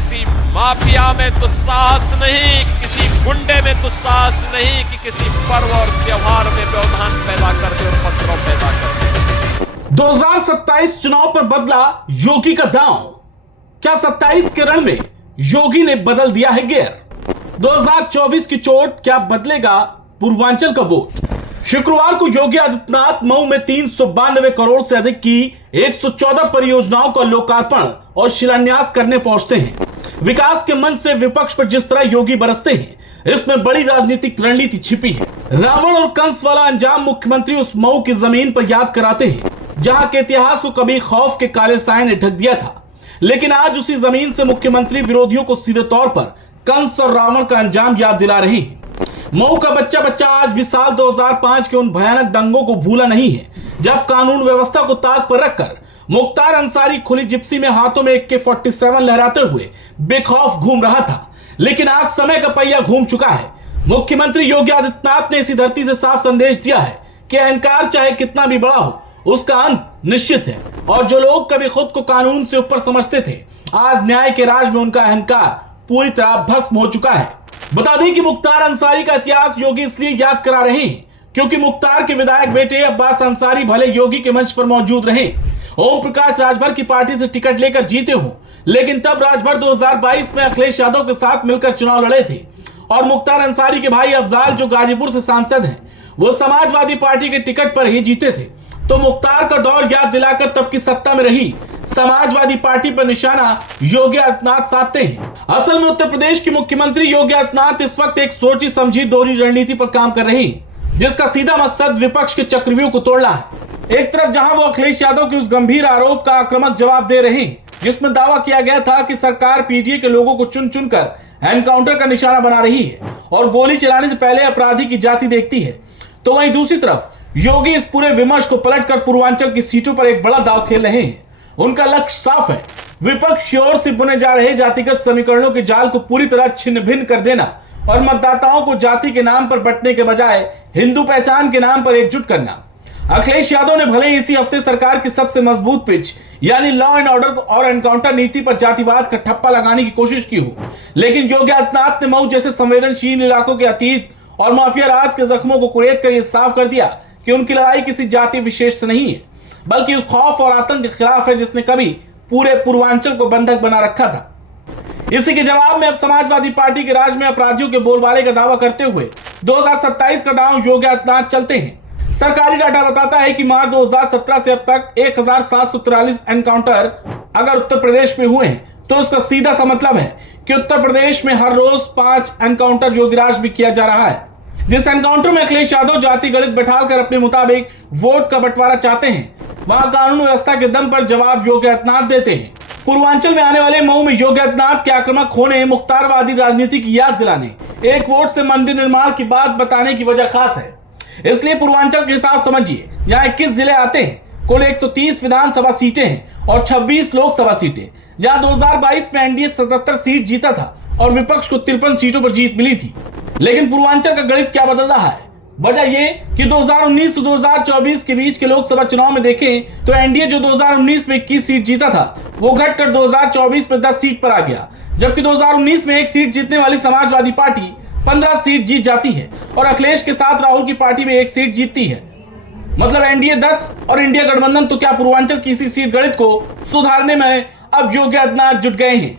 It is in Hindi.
किसी माफिया में तो साहस नहीं, किसी गुंडे में तो साहस नहीं कि किसी पर्व और त्योहार में व्यवधान पैदा कर दे और उपद्रव पैदा कर दे। 2027 चुनाव पर बदला योगी का दांव। क्या 27 के रण में योगी ने बदल दिया है गियर? 2024 की चोट क्या बदलेगा पूर्वांचल का वोट? शुक्रवार को योगी आदित्यनाथ मऊ में 392 करोड़ से अधिक की 114 परियोजनाओं का लोकार्पण और शिलान्यास करने पहुंचते हैं। विकास के मंच से विपक्ष पर जिस तरह योगी बरसते हैं, इसमें बड़ी राजनीतिक रणनीति छिपी है। रावण और कंस वाला अंजाम मुख्यमंत्री उस मऊ की जमीन पर याद कराते हैं जहां के इतिहास को कभी खौफ के काले साए ने ढक दिया था, लेकिन आज उसी जमीन से मुख्यमंत्री विरोधियों को सीधे तौर पर कंस और रावण का अंजाम याद दिला रहे हैं। मऊ का बच्चा आज भी साल 2005 के उन भयानक दंगों को भूला नहीं है, जब कानून व्यवस्था को ताक पर रखकर मुख्तार अंसारी खुली जिप्सी में हाथों में AK-47 लहराते हुए बेखौफ घूम रहा था। लेकिन आज समय का पहिया घूम चुका है। मुख्यमंत्री योगी आदित्यनाथ ने इसी धरती से साफ संदेश दिया है कि अहंकार चाहे कितना भी बड़ा हो, उसका अंत निश्चित है। और जो लोग कभी खुद को कानून से ऊपर समझते थे, आज न्याय के राज में उनका अहंकार पूरी तरह भस्म हो चुका है। बता दें कि मुख्तार अंसारी का इतिहास योगी इसलिए याद करा रहे हैं क्योंकि मुख्तार के विधायक बेटे अब्बास अंसारी भले योगी के मंच पर मौजूद रहे, ओम प्रकाश राजभर की पार्टी से टिकट लेकर जीते हों, लेकिन तब राजभर 2022 में अखिलेश यादव के साथ मिलकर चुनाव लड़े थे और मुख्तार अंसारी के भाई अफजाल जो गाजीपुर से सांसद हैं, वो समाजवादी पार्टी के टिकट पर ही जीते थे। तो मुख्तार का दौर याद दिलाकर तब की सत्ता में रही समाजवादी पार्टी पर निशाना योगी आदित्यनाथ साधते हैं। असल में उत्तर प्रदेश के मुख्यमंत्री योगी आदित्यनाथ इस वक्त एक सोची समझी दोहरी रणनीति पर काम कर रहे हैं, जिसका सीधा मकसद विपक्ष के चक्रव्यूह को तोड़ना है। एक तरफ जहां वो अखिलेश यादव के उस गंभीर आरोप का आक्रामक जवाब दे रहे हैं जिसमें दावा किया गया था कि सरकार पीटीए के लोगों को चुन चुनकर एनकाउंटर का निशाना बना रही है और गोली चलाने से पहले अपराधी की जाति देखती है, तो वहीं दूसरी तरफ योगी इस पूरे विमर्श को पलटकर पूर्वांचल की सीटों पर एक बड़ा दांव खेल रहे हैं। उनका लक्ष्य साफ है, विपक्ष की ओर से बुने जा रहे जातिगत समीकरणों के जाल को पूरी तरह छिन्न भिन्न कर देना और मतदाताओं को जाति के नाम पर बंटने के बजाय हिंदू पहचान के नाम पर एकजुट करना। अखिलेश यादव ने भले इसी हफ्ते सरकार की सबसे मजबूत पिच यानी लॉ एंड ऑर्डर और एनकाउंटर नीति पर जातिवाद का ठप्पा लगाने की कोशिश की हो, लेकिन योगी आदित्यनाथ ने मऊ जैसे संवेदनशील इलाकों के अतीत और माफिया राज के जख्मों को कुरेद कर यह साफ कर दिया कि उनकी लड़ाई किसी जाति विशेष से नहीं है, बल्कि उस खौफ और आतंक के खिलाफ है जिसने कभी पूरे पूर्वांचल को बंधक बना रखा था। इसी के जवाब में अब समाजवादी पार्टी के राज में अपराधियों के बोलबाले का दावा करते हुए 2027 का दांव योगी आदित्यनाथ चलते हैं। सरकारी डाटा बताता है कि मार्च 2017 से अब तक 1743 एनकाउंटर अगर उत्तर प्रदेश में हुए हैं, तो उसका सीधा सा मतलब है कि उत्तर प्रदेश में हर रोज 5 एनकाउंटर योगीराज भी किया जा रहा है। जिस एनकाउंटर में अखिलेश यादव जाति गणित बैठाकर अपने मुताबिक वोट का बंटवारा चाहते हैं, वहां कानून व्यवस्था के दम पर जवाब योगी आदित्यनाथ देते हैं। पूर्वांचल में आने वाले मऊ में योगी आदित्यनाथ के आक्रामक होने, मुख्तारवादी राजनीति की याद दिलाने, एक वोट से मंदिर निर्माण की बात बताने की वजह खास है। इसलिए पूर्वांचल के हिसाब समझिए, यहाँ 21 जिले आते हैं, कुल 130 विधानसभा सीटें हैं और 26 लोकसभा सीटें। जहां 2022 में एनडीए 77 सीट जीता था और विपक्ष को 53 सीटों पर जीत मिली थी। लेकिन पूर्वांचल का गणित क्या बदल रहा है? वजह ये कि 2019 से 2024 के बीच के लोकसभा चुनाव में देखें तो एनडीए जो 2019 में 21 सीट जीता था, वो घटकर 2024 में 10 सीट पर आ गया, जबकि 2019 में 1 सीट जीतने वाली समाजवादी पार्टी 15 सीट जीत जाती है और अखिलेश के साथ राहुल की पार्टी में 1 सीट जीतती है। मतलब एनडीए 10 और इंडिया गठबंधन तो क्या पूर्वांचल की इसी सीट गणित को सुधारने में अब योगी आदित्यनाथ जुट गए हैं।